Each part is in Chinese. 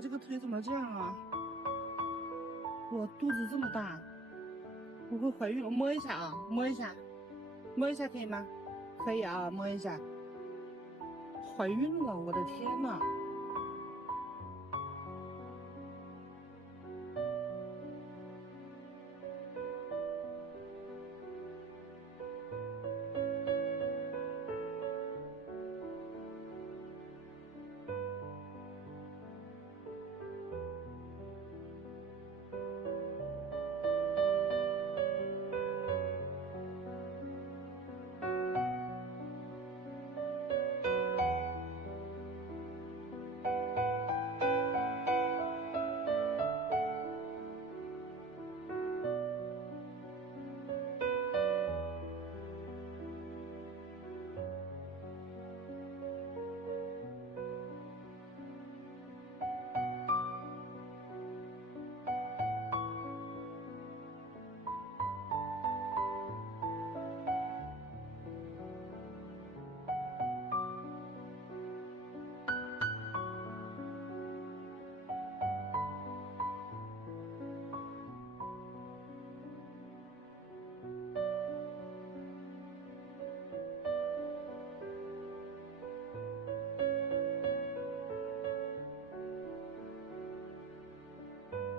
这个腿怎么这样啊？我肚子这么大，我会怀孕了。摸一下啊，摸一下，摸一下可以吗？可以啊，摸一下。怀孕了，我的天呐！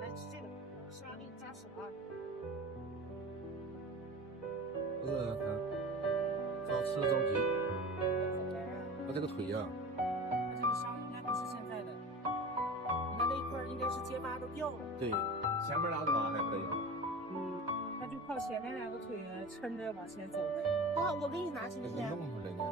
来吃这个，吃完给你扎手啊。看，早吃着急。他这个腿呀，他这个伤应该不是现在的，你看那一块应该是结疤都掉了。对，前面俩爪还可以。他就靠前面两个腿撑着往前走的。啊，我给你拿行不行？弄出来呢。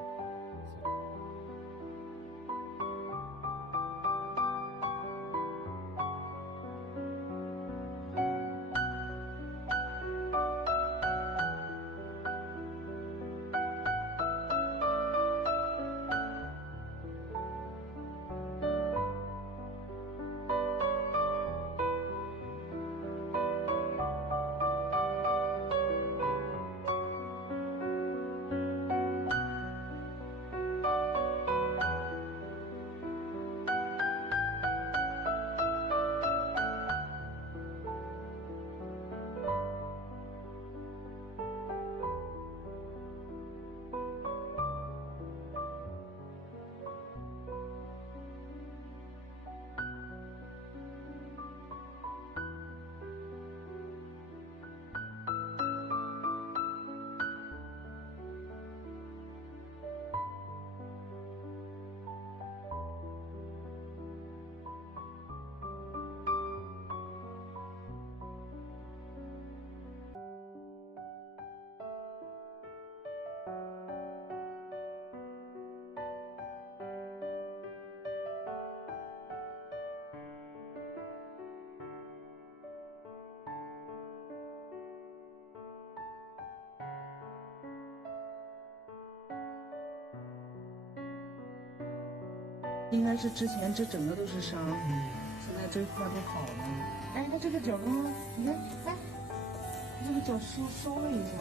应该是之前这整个都是伤，现在这块都好了。哎，他这个脚呢？你看，哎，这个脚收了一下。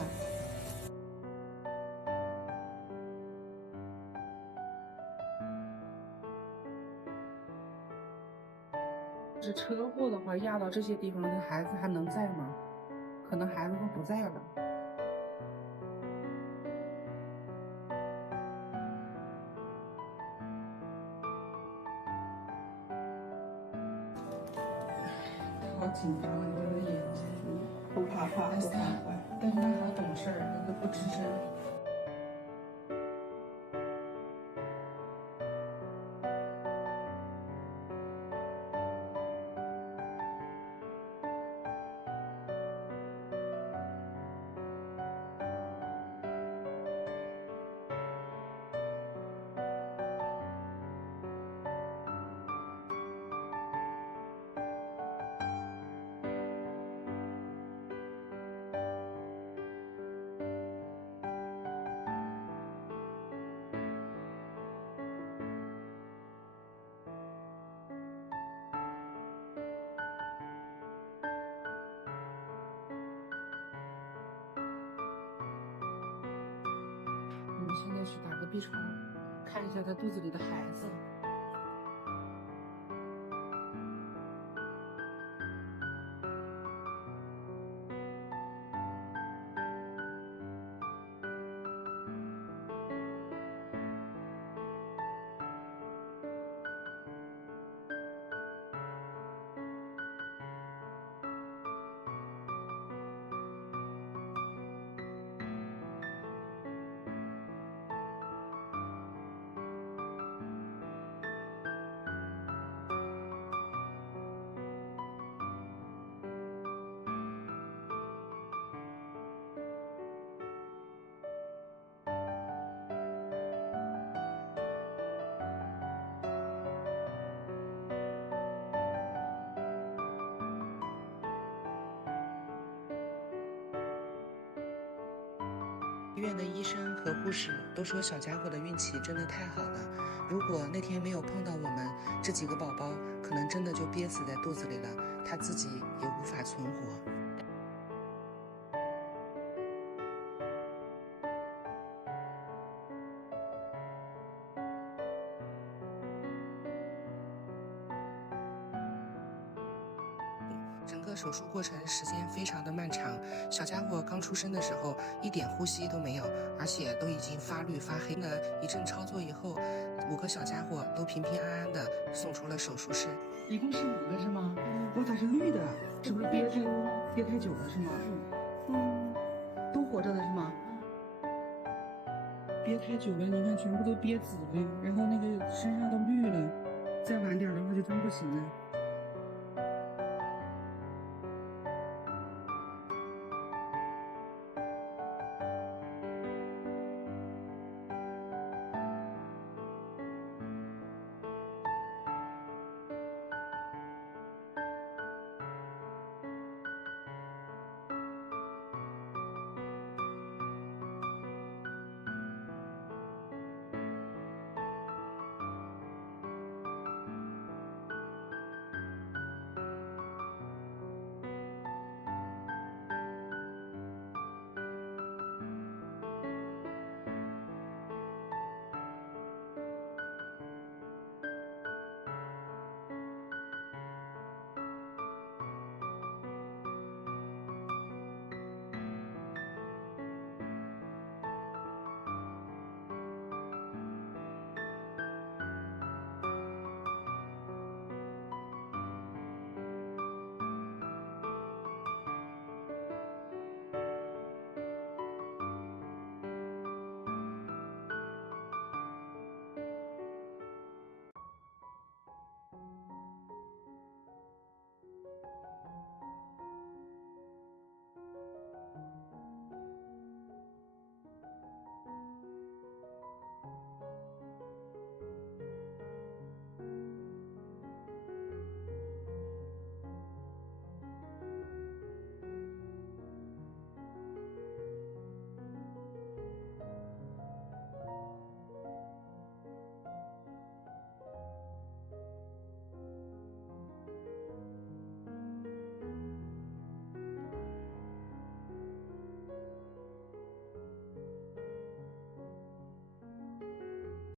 是车祸的话压到这些地方，这孩子还能在吗？可能孩子都不在了。好紧张啊！你看他眼睛，不怕，但是他好懂事儿，他不吱声。我们现在去打个 B 超，看一下他肚子里的孩子。医院的医生和护士都说小家伙的运气真的太好了，如果那天没有碰到我们，这几个宝宝可能真的就憋死在肚子里了，他自己也无法存活。整个手术过程时间非常的漫长，小家伙刚出生的时候一点呼吸都没有，而且都已经发绿发黑了。一阵操作以后，5个小家伙都平平安安的送出了手术室。一共是5个是吗？哇，它是绿的，是不是憋太久了是吗？都活着的是吗？憋太久了，你看全部都憋紫了，然后那个身上都绿了，再晚点的话就真不行了。